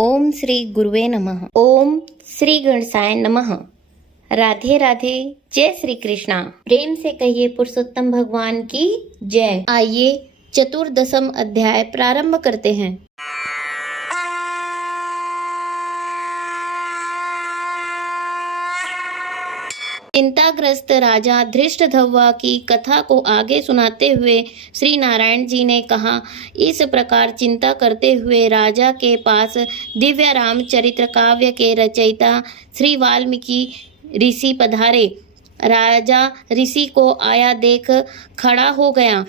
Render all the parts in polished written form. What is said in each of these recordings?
ओम श्री गुरुवे नमः। ओम श्री गणेशाय नमः। राधे राधे। जय श्री कृष्णा। प्रेम से कहिए पुरुषोत्तम भगवान की जय। आइए चतुर्दशम अध्याय प्रारंभ करते हैं। चिंताग्रस्त राजा धृष्टद्युम्न की कथा को आगे सुनाते हुए श्री नारायण जी ने कहा, इस प्रकार चिंता करते हुए राजा के पास दिव्य रामचरित्र काव्य के रचयिता श्री वाल्मीकि ऋषि पधारे। राजा ऋषि को आया देख खड़ा हो गया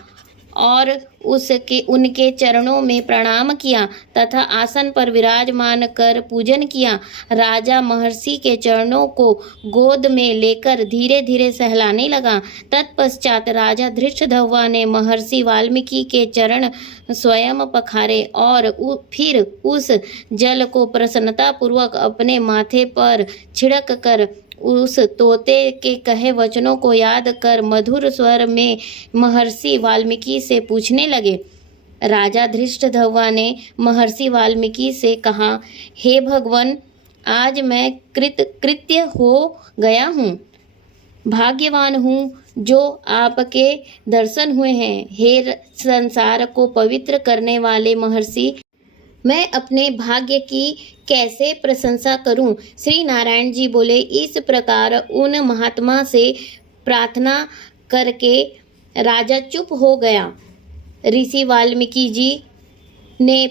और उनके चरणों में प्रणाम किया तथा आसन पर विराजमान कर पूजन किया। राजा महर्षि के चरणों को गोद में लेकर धीरे धीरे सहलाने लगा। तत्पश्चात राजा धृष्टद्युम्न ने महर्षि वाल्मीकि के चरण स्वयं पखारे और फिर उस जल को प्रसन्नता पूर्वक अपने माथे पर छिड़क कर उस तोते के कहे वचनों को याद कर मधुर स्वर में महर्षि वाल्मीकि से पूछने लगे। राजा धृष्टद्युम्न ने महर्षि वाल्मीकि से कहा, हे भगवान, आज मैं कृत्य हो गया हूँ, भाग्यवान हूँ जो आपके दर्शन हुए हैं। हे संसार को पवित्र करने वाले महर्षि, मैं अपने भाग्य की कैसे प्रशंसा करूं। श्री नारायण जी बोले, इस प्रकार उन महात्मा से प्रार्थना करके राजा चुप हो गया। ऋषि वाल्मीकि जी ने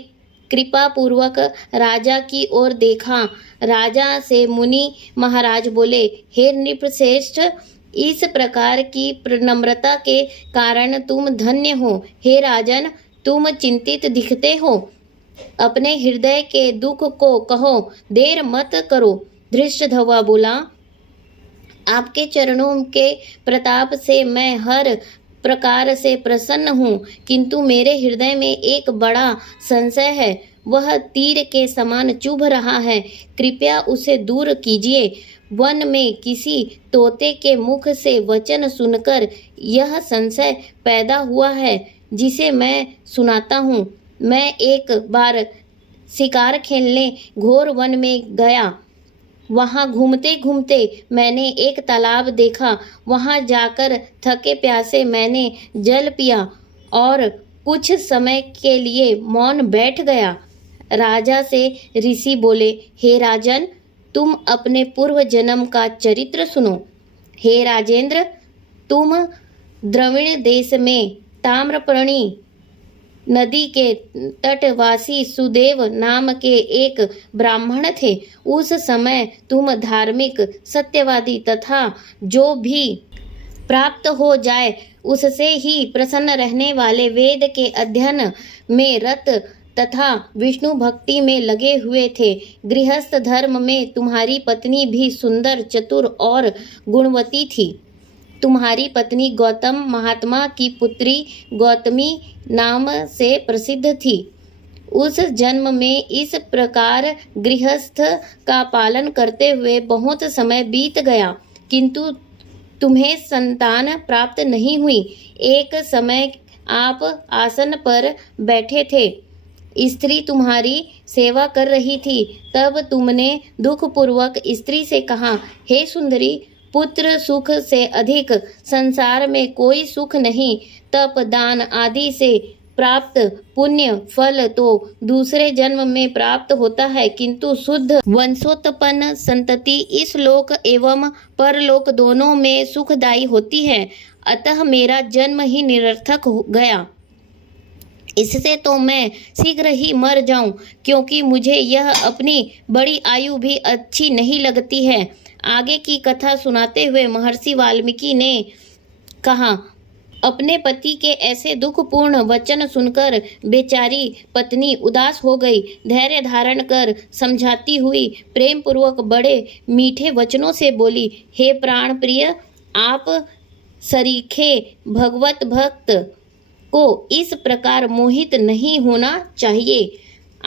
कृपा पूर्वक राजा की ओर देखा। राजा से मुनि महाराज बोले, हे नृपश्रेष्ठ, इस प्रकार की नम्रता के कारण तुम धन्य हो। हे राजन, तुम चिंतित दिखते हो, अपने हृदय के दुख को कहो, देर मत करो। धृष्टद्युम्न बोला, आपके चरणों के प्रताप से मैं हर प्रकार से प्रसन्न हूँ, किंतु मेरे हृदय में एक बड़ा संशय है। वह तीर के समान चुभ रहा है, कृपया उसे दूर कीजिए। वन में किसी तोते के मुख से वचन सुनकर यह संशय पैदा हुआ है, जिसे मैं सुनाता हूँ। मैं एक बार शिकार खेलने घोर वन में गया। वहाँ घूमते घूमते मैंने एक तालाब देखा। वहाँ जाकर थके प्यासे मैंने जल पिया और कुछ समय के लिए मौन बैठ गया। राजा से ऋषि बोले, हे राजन, तुम अपने पूर्व जन्म का चरित्र सुनो। हे राजेंद्र, तुम द्रविड़ देश में ताम्रपर्णी नदी के तटवासी सुदेव नाम के एक ब्राह्मण थे। उस समय तुम धार्मिक, सत्यवादी तथा जो भी प्राप्त हो जाए उससे ही प्रसन्न रहने वाले वेद के अध्ययन में रत तथा विष्णु भक्ति में लगे हुए थे। गृहस्थ धर्म में तुम्हारी पत्नी भी सुंदर, चतुर और गुणवती थी। तुम्हारी पत्नी गौतम महात्मा की पुत्री गौतमी नाम से प्रसिद्ध थी। उस जन्म में इस प्रकार गृहस्थ का पालन करते हुए बहुत समय बीत गया, किंतु तुम्हें संतान प्राप्त नहीं हुई। एक समय आप आसन पर बैठे थे, स्त्री तुम्हारी सेवा कर रही थी। तब तुमने दुखपूर्वक स्त्री से कहा, हे सुंदरी, पुत्र सुख से अधिक संसार में कोई सुख नहीं। तप, दान आदि से प्राप्त पुण्य फल तो दूसरे जन्म में प्राप्त होता है, किंतु शुद्ध वंशोत्पन्न संतति इस लोक एवं परलोक दोनों में सुखदायी होती है। अतः मेरा जन्म ही निरर्थक हो गया। इससे तो मैं शीघ्र ही मर जाऊं, क्योंकि मुझे यह अपनी बड़ी आयु भी अच्छी नहीं लगती है। आगे की कथा सुनाते हुए महर्षि वाल्मीकि ने कहा, अपने पति के ऐसे दुखपूर्ण वचन सुनकर बेचारी पत्नी उदास हो गई। धैर्य धारण कर समझाती हुई प्रेम पूर्वक बड़े मीठे वचनों से बोली, हे प्राण प्रिय, आप सरीखे भगवत भक्त को इस प्रकार मोहित नहीं होना चाहिए।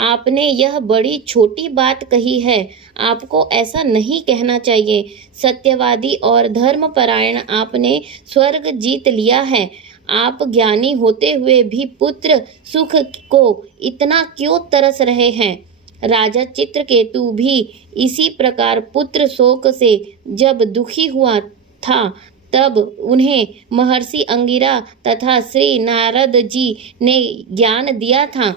आपने यह बड़ी छोटी बात कही है, आपको ऐसा नहीं कहना चाहिए। सत्यवादी और धर्मपरायण आपने स्वर्ग जीत लिया है। आप ज्ञानी होते हुए भी पुत्र सुख को इतना क्यों तरस रहे हैं? राजा चित्रकेतु भी इसी प्रकार पुत्र शोक से जब दुखी हुआ था, तब उन्हें महर्षि अंगिरा तथा श्री नारद जी ने ज्ञान दिया था।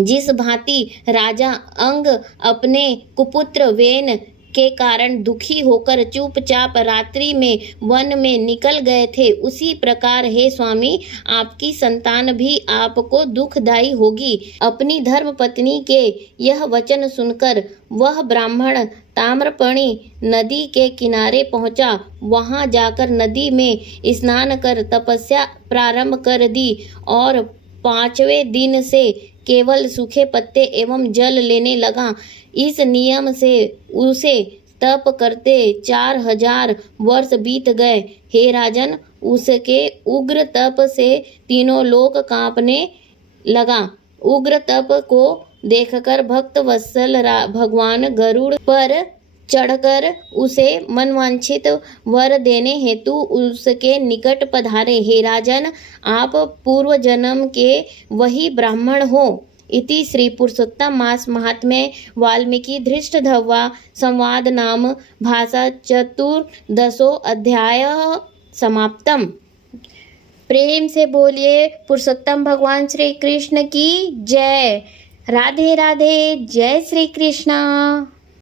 जिस भांति राजा अंग अपने कुपुत्र वेन के कारण दुखी होकर चुपचाप रात्रि में वन में निकल गए थे, उसी प्रकार हे स्वामी, आपकी संतान भी आपको दुखदायी होगी। अपनी धर्मपत्नी के यह वचन सुनकर वह ब्राह्मण ताम्रपर्णी नदी के किनारे पहुंचा। वहां जाकर नदी में स्नान कर तपस्या प्रारंभ कर दी और 5वें दिन से केवल सूखे पत्ते एवं जल लेने लगा। इस नियम से उसे तप करते 4000 वर्ष बीत गए। हे राजन, उसके उग्र तप से तीनों लोक कांपने लगा। उग्र तप को देखकर भक्त वत्सल भगवान गरुड़ पर चढ़कर उसे मनवांछित वर देने हेतु उसके निकट पधारे। हे राजन, आप पूर्व जन्म के वही ब्राह्मण हो। इति श्री पुरुषोत्तम मास महात्म्ये वाल्मीकि धृष्टध्वजा संवाद नाम भाषा 14 अध्याय समाप्तम। प्रेम से बोलिए पुरुषोत्तम भगवान श्री कृष्ण की जय। राधे राधे। जय श्री कृष्ण।